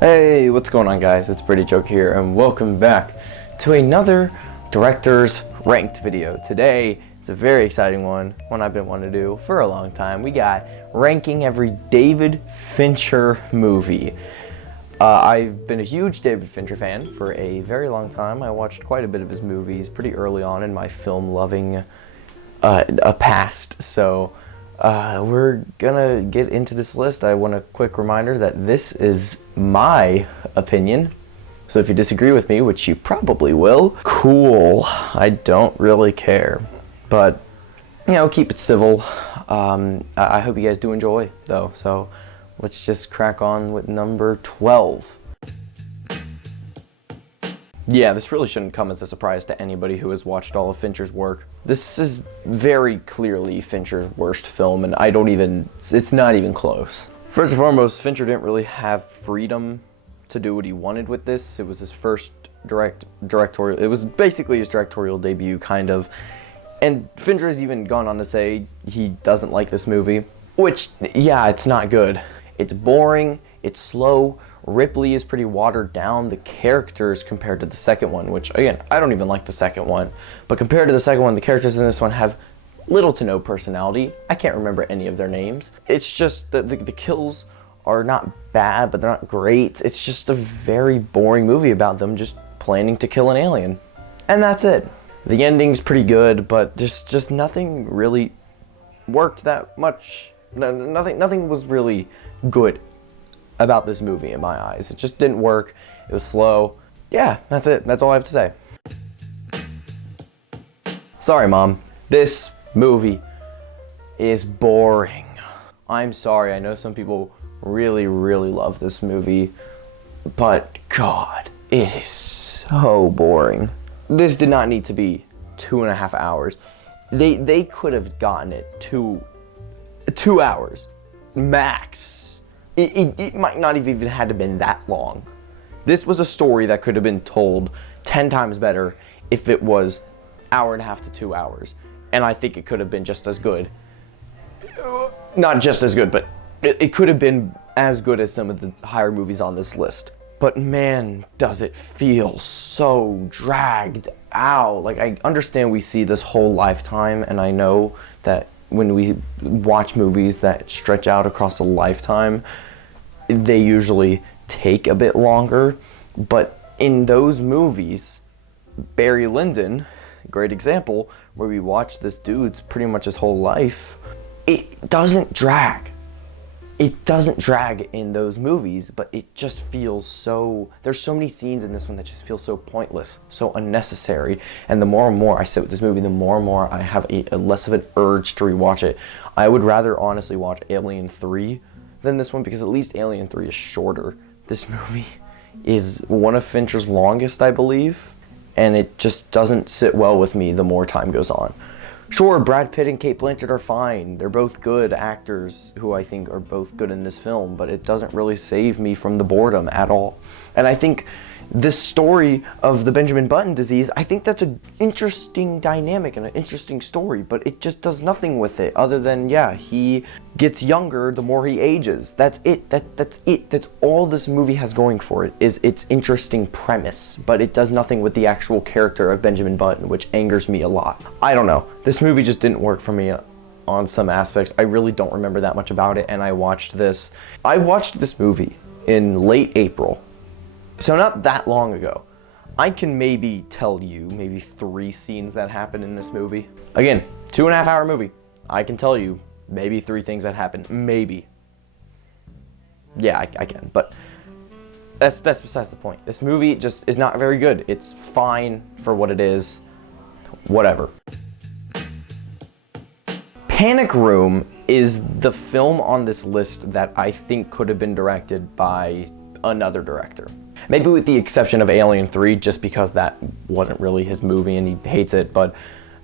Hey, what's going on, guys? It's Pretty Joke here, and welcome back to another Director's Ranked video. Today is a very exciting one I've been wanting to do for a long time. We got ranking every David Fincher movie. I've been a huge David Fincher fan for a very long time. I watched quite a bit of his movies pretty early on in my film-loving past, so we're gonna get into this list. I want a quick reminder that this is my opinion, so if you disagree with me, which you probably will, cool, I don't really care, but you know, keep it civil. I hope you guys do enjoy though, so let's just crack on with number 12. Yeah, this really shouldn't come as a surprise to anybody who has watched all of Fincher's work. This is very clearly Fincher's worst film, and it's not even close. First and foremost, Fincher didn't really have freedom to do what he wanted with this. It was his first directorial, it was basically his directorial debut, kind of. And Fincher has even gone on to say he doesn't like this movie, which, yeah, it's not good. It's boring, it's slow, Ripley is pretty watered down. The characters compared to the second one, which again, I don't even like the second one, but compared to the second one, the characters in this one have little to no personality. I can't remember any of their names. It's just that the kills are not bad, but they're not great. It's just a very boring movie about them just planning to kill an alien. And that's it. The ending's pretty good, but just nothing really worked that much. Nothing was really good about this movie in my eyes. It just didn't work. It was slow. Yeah, that's it. That's all I have to say. Sorry, Mom. This movie is boring. I'm sorry. I know some people really, really love this movie, but God, it is so boring. This did not need to be 2.5 hours. They could have gotten it to 2 hours max. It might not have even had to been that long. This was a story that could have been told 10 times better if it was 1.5 to 2 hours. And I think it could have been just as good. Not just as good, but it could have been as good as some of the higher movies on this list. But man, does it feel so dragged out. Like, I understand we see this whole lifetime, and I know that when we watch movies that stretch out across a lifetime, they usually take a bit longer, but in those movies, Barry Lyndon, great example, where we watch this dude's pretty much his whole life, it doesn't drag. It doesn't drag in those movies, but it just feels so, there's so many scenes in this one that just feel so pointless, so unnecessary, and the more and more I sit with this movie, the more and more I have a less of an urge to rewatch it. I would rather honestly watch Alien 3 than this one, because at least Alien 3 is shorter. This movie is one of Fincher's longest, I believe, and it just doesn't sit well with me the more time goes on. Sure, Brad Pitt and Cate Blanchett are fine. They're both good actors who I think are both good in this film, but it doesn't really save me from the boredom at all. And I think this story of the Benjamin Button disease, I think that's an interesting dynamic and an interesting story, but it just does nothing with it other than, yeah, he gets younger the more he ages. That's it. That's it. That's all this movie has going for it, is its interesting premise, but it does nothing with the actual character of Benjamin Button, which angers me a lot. I don't know. This movie just didn't work for me on some aspects. I really don't remember that much about it, and I watched this movie in late April. So not that long ago. I can maybe tell you maybe 3 scenes that happen in this movie. Again, 2.5 hour movie. I can tell you maybe 3 things that happen. Maybe. Yeah, I can. But that's besides the point. This movie just is not very good. It's fine for what it is. Whatever. Panic Room is the film on this list that I think could have been directed by another director. Maybe with the exception of Alien 3, just because that wasn't really his movie and he hates it, but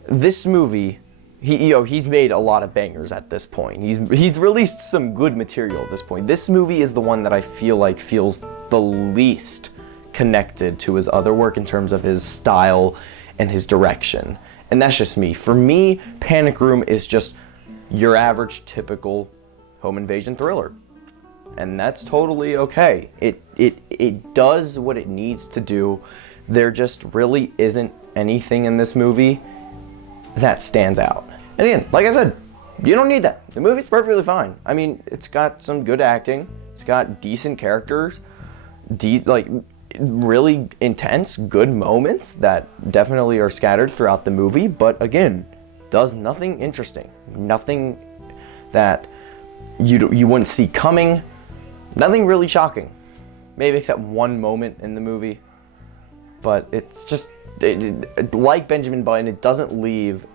this movie, he's made a lot of bangers at this point. He's released some good material at this point. This movie is the one that I feel like feels the least connected to his other work in terms of his style and his direction. And that's just me. For me, Panic Room is just your average, typical home invasion thriller. and that's totally okay. It does what it needs to do. There just really isn't anything in this movie that stands out. And again, like I said, you don't need that. The movie's perfectly fine. I mean, it's got some good acting. It's got decent characters, like really intense, good moments that definitely are scattered throughout the movie. But again, does nothing interesting, nothing that you wouldn't see coming, nothing really shocking. Maybe except one moment in the movie. But it's just like Benjamin Button. It doesn't leave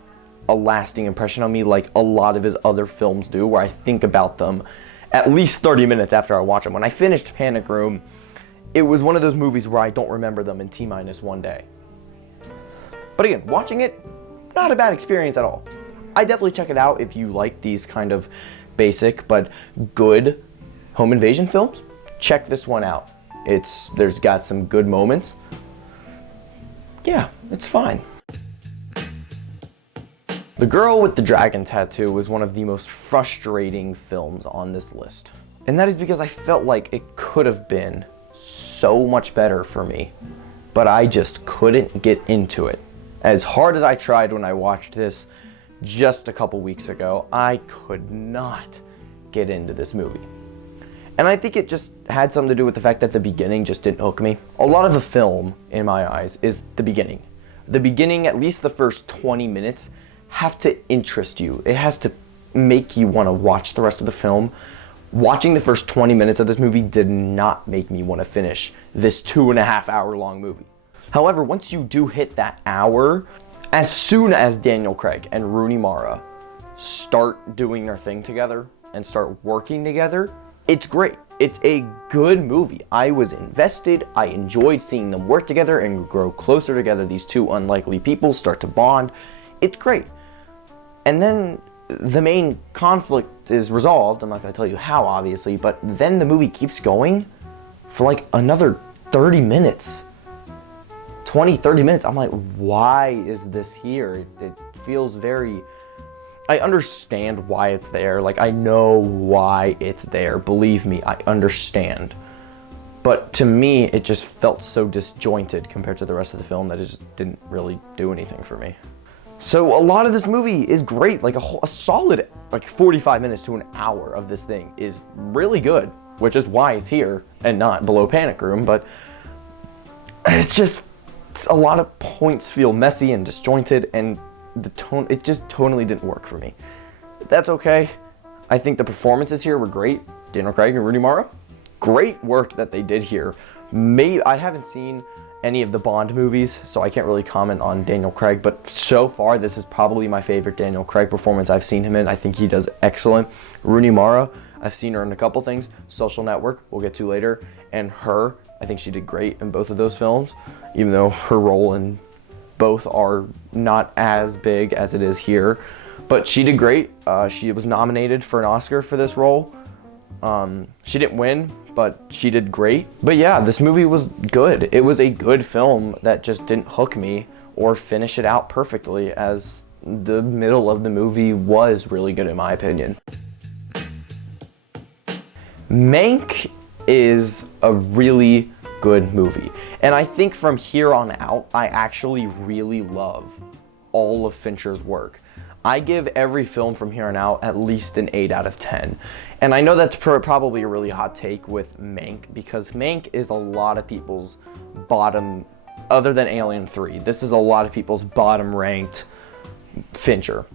a lasting impression on me like a lot of his other films do, where I think about them at least 30 minutes after I watch them. When I finished Panic Room, it was one of those movies where I don't remember them in T-minus 1 day. But again, watching it, not a bad experience at all. I definitely check it out if you like these kind of basic but good home invasion films. Check this one out. There's got some good moments. Yeah, it's fine. The Girl with the Dragon Tattoo was one of the most frustrating films on this list. And that is because I felt like it could have been so much better for me, but I just couldn't get into it. As hard as I tried when I watched this just a couple weeks ago, I could not get into this movie. And I think it just had something to do with the fact that the beginning just didn't hook me. A lot of the film, in my eyes, is the beginning. The beginning, at least the first 20 minutes, have to interest you. It has to make you want to watch the rest of the film. Watching the first 20 minutes of this movie did not make me want to finish this 2.5 hour long movie. However, once you do hit that hour, as soon as Daniel Craig and Rooney Mara start doing their thing together and start working together, it's great. It's a good movie. I was invested. I enjoyed seeing them work together and grow closer together. These two unlikely people start to bond. It's great. And then the main conflict is resolved. I'm not going to tell you how, obviously, but then the movie keeps going for like another 30 minutes. 20, 30 minutes. I'm like, why is this here? It feels very... I understand why it's there. Like, I know why it's there. Believe me, I understand. But to me, it just felt so disjointed compared to the rest of the film that it just didn't really do anything for me. So a lot of this movie is great. Like a solid, like 45 minutes to an hour of this thing is really good, which is why it's here and not below Panic Room. But it's a lot of points feel messy and disjointed, and the tone, it just tonally didn't work for me. That's okay. I think the performances here were great. Daniel Craig and Rooney Mara, great work that they did here. I haven't seen any of the Bond movies, so I can't really comment on Daniel Craig, but so far this is probably my favorite Daniel Craig performance I've seen him in. I think he does excellent. Rooney Mara, I've seen her in a couple things. Social Network, we'll get to later, and Her, I think she did great in both of those films, even though her role in both are not as big as it is here, but she did great. She was nominated for an Oscar for this role. She didn't win, but she did great. But yeah, this movie was good. It was a good film that just didn't hook me or finish it out perfectly, as the middle of the movie was really good in my opinion. Mank is a really good movie, and I think from here on out, I actually really love all of Fincher's work. I give every film from here on out at least an 8 out of 10. And I know that's probably a really hot take with Mank, because Mank is a lot of people's bottom, other than Alien 3, this is a lot of people's bottom ranked Fincher.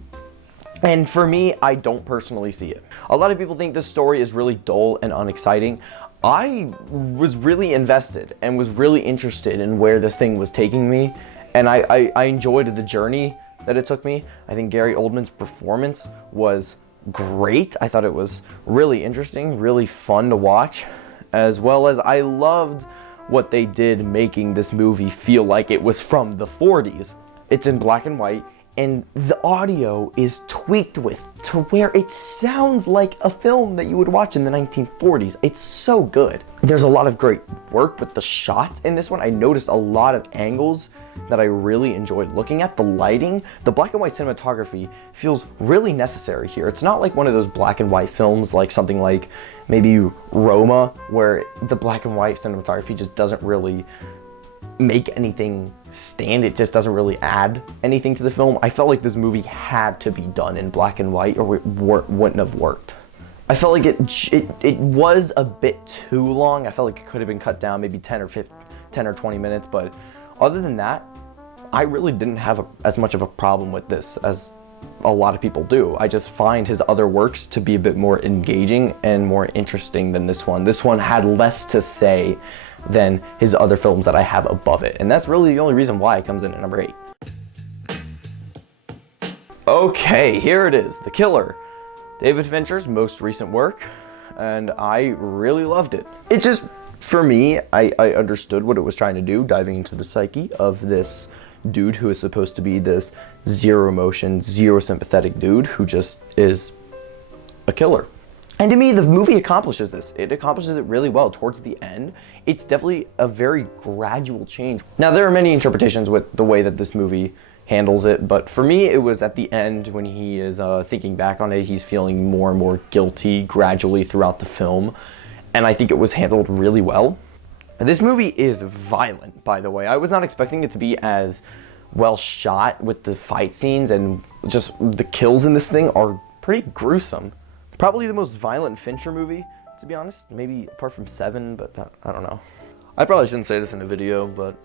And for me, I don't personally see it. A lot of people think this story is really dull and unexciting. I was really invested and was really interested in where this thing was taking me, and I enjoyed the journey that it took me. I think Gary Oldman's performance was great. I thought it was really interesting, really fun to watch, as well as I loved what they did making this movie feel like it was from the 40s. It's in black and white, and the audio is tweaked to where it sounds like a film that you would watch in the 1940s. It's so good. There's a lot of great work with the shots in this one. I noticed a lot of angles that I really enjoyed looking at. The lighting, the black and white cinematography feels really necessary here. It's not like one of those black and white films like something like maybe Roma, where the black and white cinematography just doesn't really make anything stand. It just doesn't really add anything to the film. I felt like this movie had to be done in black and white or it wouldn't have worked. I felt like it was a bit too long. I felt like it could have been cut down maybe 10 or 20 minutes, but other than that, I really didn't have as much of a problem with this as a lot of people do. I just find his other works to be a bit more engaging and more interesting than this one. This one had less to say than his other films that I have above it, and that's really the only reason why it comes in at number 8. Okay, here it is, The Killer, David Fincher's most recent work, and I really loved it. It just, for me, I understood what it was trying to do, diving into the psyche of this dude who is supposed to be this zero emotion, zero sympathetic dude who just is a killer. And to me, the movie accomplishes this. It accomplishes it really well. Towards the end, it's definitely a very gradual change. Now, there are many interpretations with the way that this movie handles it, but for me, it was at the end when he is thinking back on it, he's feeling more and more guilty gradually throughout the film, and I think it was handled really well. This movie is violent, by the way. I was not expecting it to be as well shot with the fight scenes, and just the kills in this thing are pretty gruesome. Probably the most violent Fincher movie, to be honest. Maybe apart from Seven, but I don't know. I probably shouldn't say this in a video, but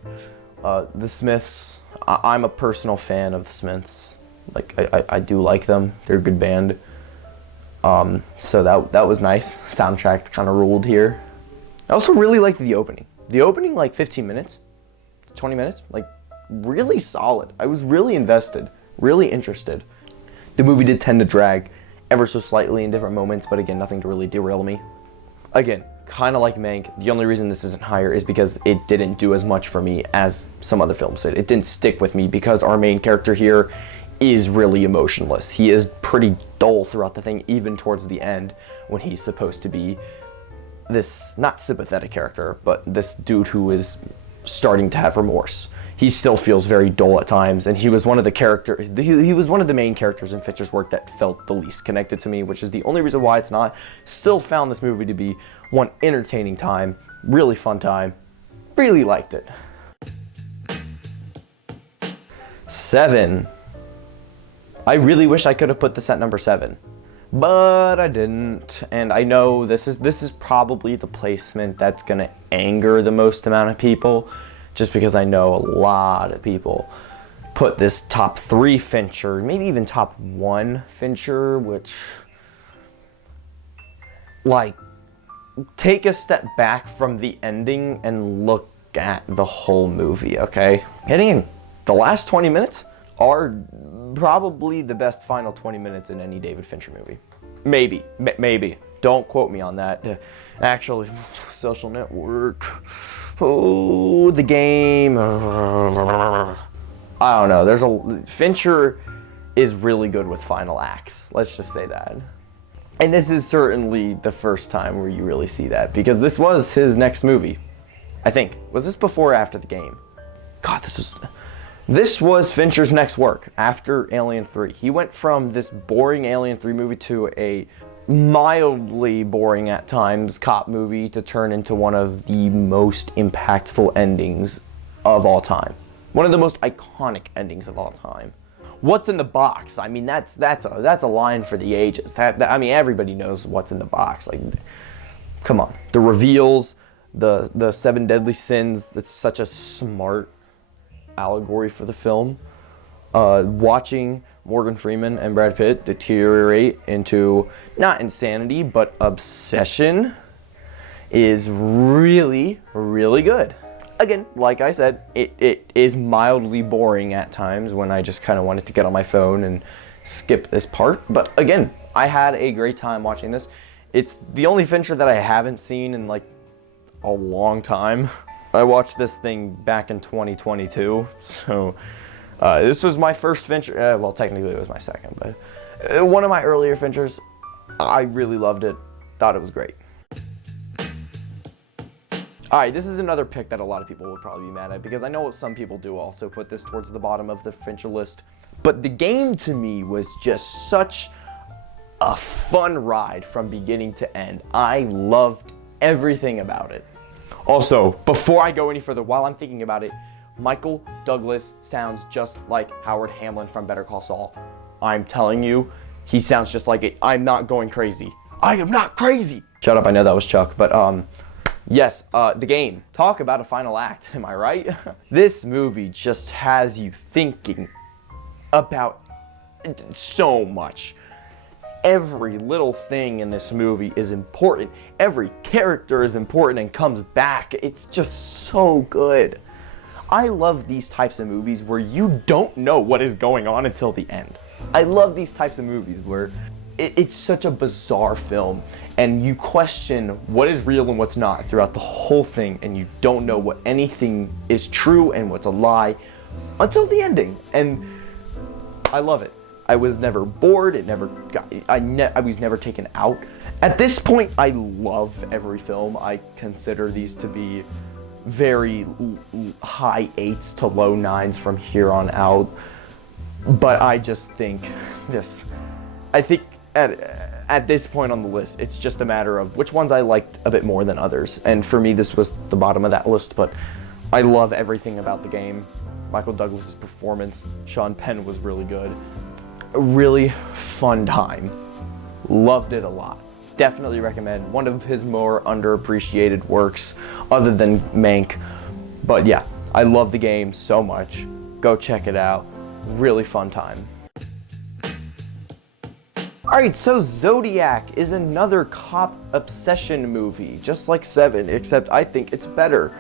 the Smiths, I'm a personal fan of the Smiths. Like, I do like them. They're a good band. So that was nice. Soundtrack kind of ruled here. I also really liked the opening. The opening, like 15 minutes, 20 minutes, like really solid. I was really invested, really interested. The movie did tend to drag ever so slightly in different moments, but again, nothing to really derail me. Again, kind of like Mank, the only reason this isn't higher is because it didn't do as much for me as some other films did. It didn't stick with me because our main character here is really emotionless. He is pretty dull throughout the thing, even towards the end when he's supposed to be this, not sympathetic character, but this dude who is starting to have remorse. He still feels very dull at times, and he was one of the he was one of the main characters in Fincher's work that felt the least connected to me, which is the only reason why it's not. Still found this movie to be one entertaining time, really fun time, really liked it. 7. I really wish I could have put this at number 7, but I didn't, and I know this is probably the placement that's gonna anger the most amount of people, just because I know a lot of people put this top 3 Fincher, maybe even top 1 Fincher, which, like, take a step back from the ending and look at the whole movie, okay? Getting in, the last 20 minutes are probably the best final 20 minutes in any David Fincher movie. Maybe. Don't quote me on that. Actually, Social Network. Oh, The Game. I don't know. Fincher is really good with final acts. Let's just say that. And this is certainly the first time where you really see that, because this was his next movie, I think. Was this before or after The Game? God, this was Fincher's next work after Alien 3. He went from this boring Alien 3 movie to a mildly boring at times cop movie to turn into one of the most impactful endings of all time. One of the most iconic endings of all time. What's in the box? I mean, that's a line for the ages. I mean, everybody knows what's in the box. Like, come on. The reveals, the 7 deadly sins. That's such a smart allegory for the film. Watching Morgan Freeman and Brad Pitt deteriorate into not insanity but obsession is really, really good. Again, like I said, it is mildly boring at times when I just kind of wanted to get on my phone and skip this part. But again, I had a great time watching this. It's the only Fincher that I haven't seen in like a long time. I watched this thing back in 2022, so this was my first Fincher. Well, technically it was my second, but one of my earlier Finchers. I really loved it. Thought it was great. Alright, this is another pick that a lot of people would probably be mad at, because I know some people do also put this towards the bottom of the Fincher list. But The Game, to me, was just such a fun ride from beginning to end. I loved everything about it. Also, before I go any further, while I'm thinking about it, Michael Douglas sounds just like Howard Hamlin from Better Call Saul. I'm telling you, he sounds just like it. I'm not going crazy. I am not crazy! Shut up, I know that was Chuck, but yes, The Game. Talk about a final act, am I right? This movie just has you thinking about so much. Every little thing in this movie is important. Every character is important and comes back. It's just so good. I love these types of movies where you don't know what is going on until the end. I love these types of movies where it's such a bizarre film and you question what is real and what's not throughout the whole thing, and you don't know what anything is true and what's a lie until the ending. And I love it. I was never bored. It never got, I was never taken out. At this point, I love every film. I consider these to be very high 8s to low 9s from here on out. But I just think at this point on the list, it's just a matter of which ones I liked a bit more than others. And for me, this was the bottom of that list, but I love everything about The Game. Michael Douglas's performance, Sean Penn was really good. A really fun time. Loved it a lot. Definitely recommend. One of his more underappreciated works other than Mank. But yeah, I love The Game so much. Go check it out. Really fun time. Alright, so Zodiac is another cop obsession movie, just like Seven, except I think it's better.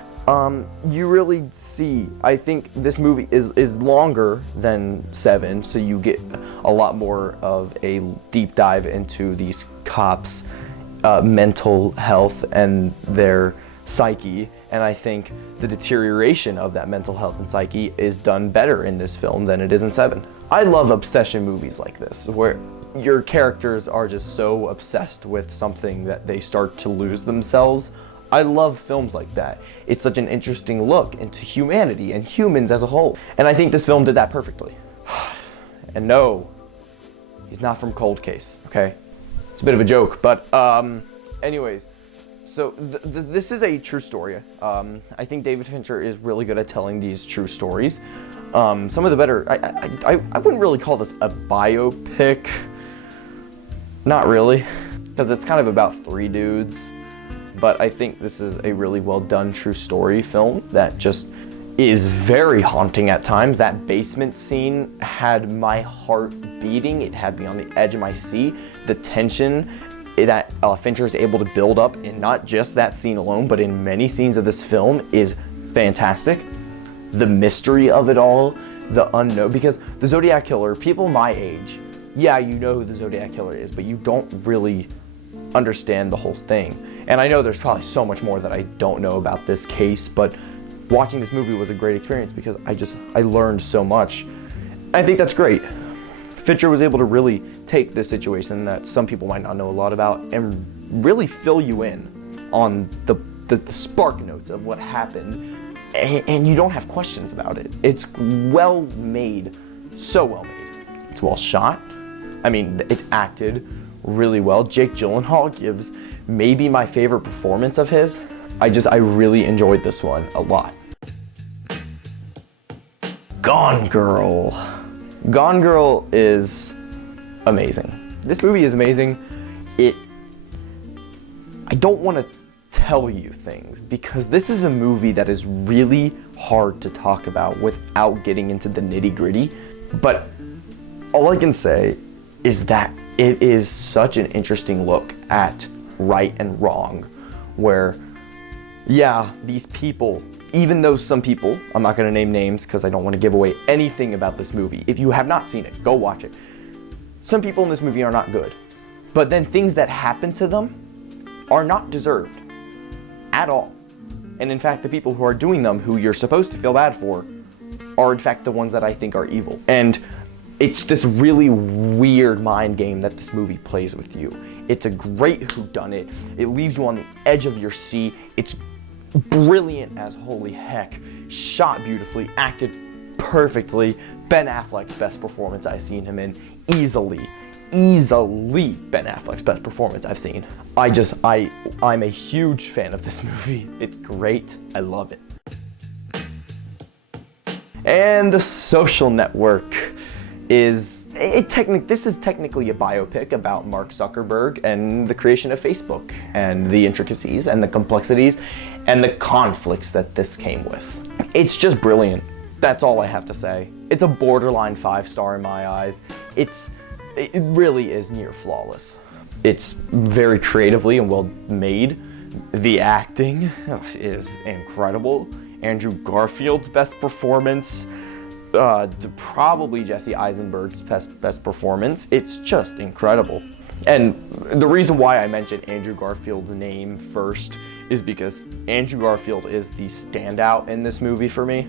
You really see, I think this movie is longer than Seven, so you get a lot more of a deep dive into these cops' mental health and their psyche, and I think the deterioration of that mental health and psyche is done better in this film than it is in Seven. I love obsession movies like this, where your characters are just so obsessed with something that they start to lose themselves. I love films like that. It's such an interesting look into humanity and humans as a whole. And I think this film did that perfectly. And no, he's not from Cold Case, okay? It's a bit of a joke, but anyways. So this is a true story. I think David Fincher is really good at telling these true stories. Some of the better, I wouldn't really call this a biopic. Not really, because it's kind of about three dudes. But I think this is a really well done true story film that just is very haunting at times. That basement scene had my heart beating. It had me on the edge of my seat. The tension that Fincher is able to build up in not just that scene alone, but in many scenes of this film is fantastic. The mystery of it all, the unknown, because the Zodiac Killer, people my age, yeah, you know who the Zodiac Killer is, but you don't really understand the whole thing. And I know there's probably so much more that I don't know about this case, but watching this movie was a great experience because I learned so much. I think that's great. Fincher was able to really take this situation that some people might not know a lot about and really fill you in on the spark notes of what happened, and you don't have questions about it. It's well made, so well made. It's well shot. I mean, it's acted really well. Jake Gyllenhaal gives maybe my favorite performance of his. I really enjoyed this one a lot. Gone Girl. Gone Girl is amazing. This movie is amazing. I don't want to tell you things because this is a movie that is really hard to talk about without getting into the nitty-gritty. But all I can say is that it is such an interesting look at right and wrong, where, yeah, these people, even though some people, I'm not going to name names because I don't want to give away anything about this movie. If you have not seen it, go watch it. Some people in this movie are not good, but then things that happen to them are not deserved at all. And in fact, the people who are doing them, who you're supposed to feel bad for, are in fact the ones that I think are evil. And it's this really weird mind game that this movie plays with you. It's a great whodunit. It leaves you on the edge of your seat. It's brilliant as holy heck, shot beautifully, acted perfectly. Ben Affleck's best performance I've seen him in, easily Ben Affleck's best performance I've seen. I'm a huge fan of this movie. It's great. I love it. And The Social Network is this is technically a biopic about Mark Zuckerberg and the creation of Facebook and the intricacies and the complexities and the conflicts that this came with. It's just brilliant. That's all I have to say. It's a borderline 5-star in my eyes. It really is near flawless. It's very creatively and well made. The acting is incredible. Andrew Garfield's best performance, probably Jesse Eisenberg's best performance. It's just incredible. And the reason why I mentioned Andrew Garfield's name first is because Andrew Garfield is the standout in this movie for me.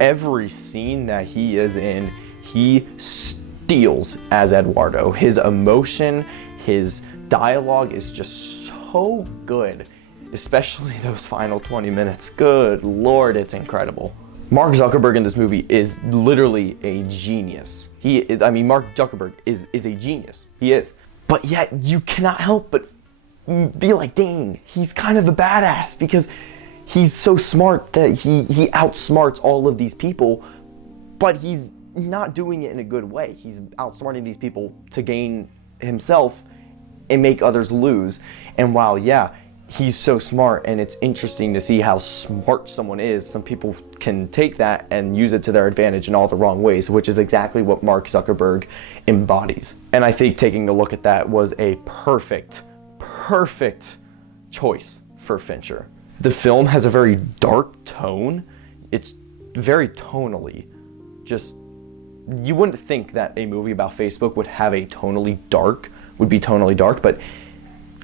Every scene that he is in, he steals as Eduardo. His emotion, his dialogue is just so good, especially those final 20 minutes. Good Lord, it's incredible. Mark Zuckerberg in this movie is literally a genius. Mark Zuckerberg is a genius. He is. But yet, you cannot help but be like, dang, he's kind of the badass because he's so smart that he outsmarts all of these people, but he's not doing it in a good way. He's outsmarting these people to gain himself and make others lose. And while, yeah, he's so smart and it's interesting to see how smart someone is, some people can take that and use it to their advantage in all the wrong ways, which is exactly what Mark Zuckerberg embodies. And I think taking a look at that was a perfect choice for Fincher. The film has a very dark tone. It's very tonally. Just, you wouldn't think that a movie about Facebook would be tonally dark, but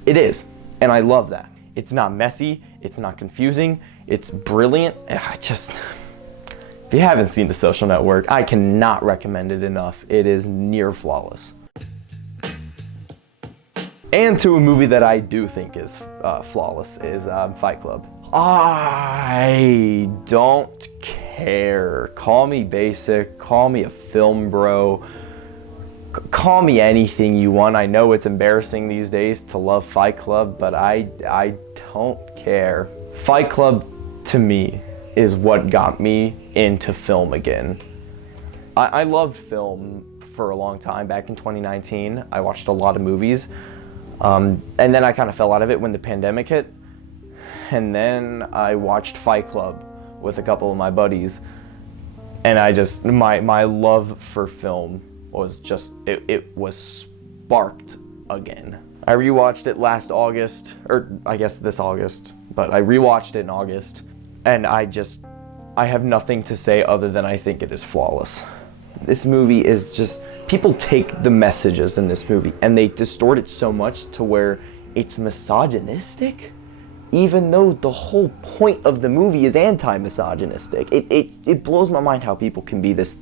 it is. And I love that. It's not messy, it's not confusing, it's brilliant. If you haven't seen The Social Network, I cannot recommend it enough. It is near flawless. And to a movie that I do think is flawless is Fight Club. I don't care. Call me basic, call me a film bro, call me anything you want. I know it's embarrassing these days to love Fight Club, but I don't care. Fight Club, to me, is what got me into film again. I loved film for a long time. Back in 2019, I watched a lot of movies. And then I kind of fell out of it when the pandemic hit. And then I watched Fight Club with a couple of my buddies. And my love for film was just, it was sparked again. I rewatched it last August, or I guess this August, but I rewatched it in August. And I have nothing to say other than I think it is flawless. This movie is just, people take the messages in this movie and they distort it so much to where it's misogynistic, even though the whole point of the movie is anti-misogynistic. It blows my mind how people can be this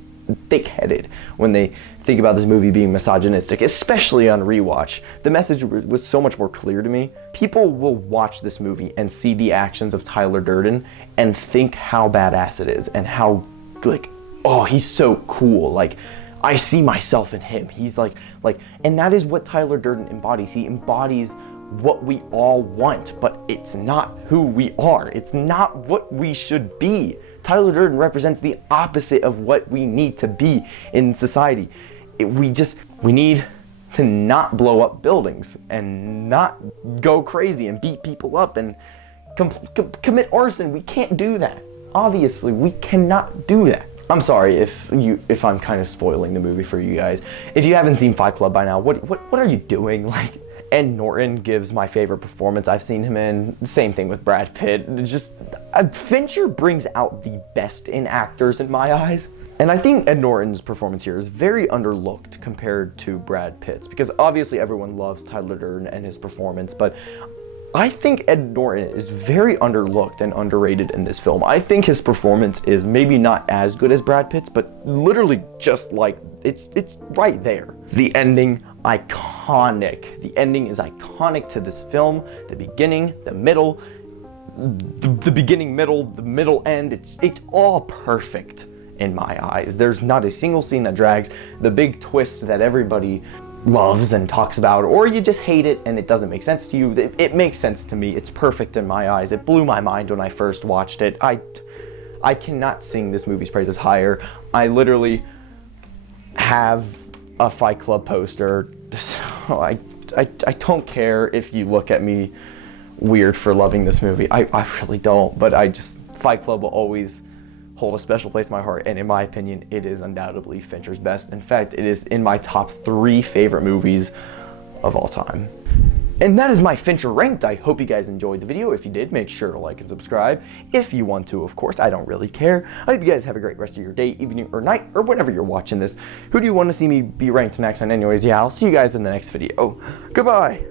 thick-headed when they think about this movie being misogynistic, especially on rewatch. The message was so much more clear to me. People will watch this movie and see the actions of Tyler Durden and think how badass it is and how, like, oh, he's so cool. Like, I see myself in him. He's like, and that is what Tyler Durden embodies. He embodies what we all want, but it's not who we are. It's not what we should be. Tyler Durden represents the opposite of what we need to be in society. We need to not blow up buildings and not go crazy and beat people up and commit arson. We can't do that. Obviously, we cannot do that. I'm sorry if I'm kind of spoiling the movie for you guys. If you haven't seen Fight Club by now, what are you doing? Like, Ed Norton gives my favorite performance I've seen him in. Same thing with Brad Pitt. Fincher brings out the best in actors in my eyes. And I think Ed Norton's performance here is very underlooked compared to Brad Pitt's, because obviously everyone loves Tyler Durden and his performance, but I think Ed Norton is very underlooked and underrated in this film. I think his performance is maybe not as good as Brad Pitt's, but literally just like, it's right there. The ending, iconic. The ending is iconic to this film. The beginning, the middle, the beginning, the middle, end. It's all perfect in my eyes. There's not a single scene that drags. The big twist that everybody loves and talks about, or you just hate it and it doesn't make sense to you. It makes sense to me. It's perfect in my eyes. It blew my mind when I first watched it. I cannot sing this movie's praises higher. I literally have a Fight Club poster. So I don't care if you look at me weird for loving this movie. I really don't, but Fight Club will always hold a special place in my heart, and in my opinion, it is undoubtedly Fincher's best. In fact, it is in my top 3 favorite movies of all time. And that is my Fincher ranked. I hope you guys enjoyed the video. If you did, make sure to like and subscribe. If you want to, of course, I don't really care. I hope you guys have a great rest of your day, evening, or night, or whenever you're watching this. Who do you want to see me be ranked next? And anyways, yeah, I'll see you guys in the next video. Goodbye.